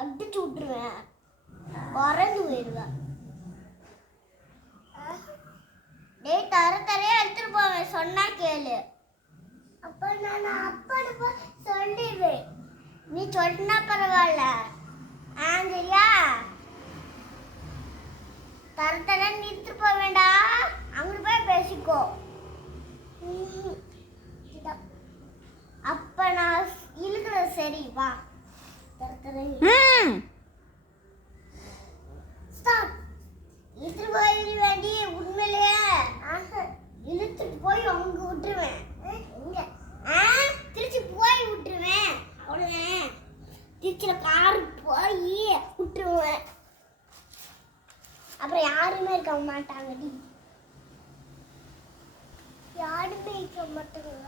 அடிச்சு விட்டுருவேன், பறந்து போயிடுவேன். டேய் தரையா எடுத்துட்டு போவேன், சொன்னா கேளு. அப்ப நான் அப்பன்னு போய் சொல்லிடுவேன். நீ சொன்னா பரவாயில்ல, சரியா? தரத்தர நிறுத்து போக வேண்டாம், அங்க போய் பேசிக்கோ. அப்ப நான் இழுக்கிறது சரி, வா. இழுத்துட்டு போயிட வேண்டி உண்மையிலேயே இழுத்துட்டு போய் அங்க விட்டுருவேன். திருச்சி போய் விட்டுருவேன், அவ்வளவுதான். திருச்சியில காரு போய் விட்டுருவேன். அப்புறம் யாருமே இருக்க மாட்டாங்கடி, யாருமே இருக்க மாட்டாங்க.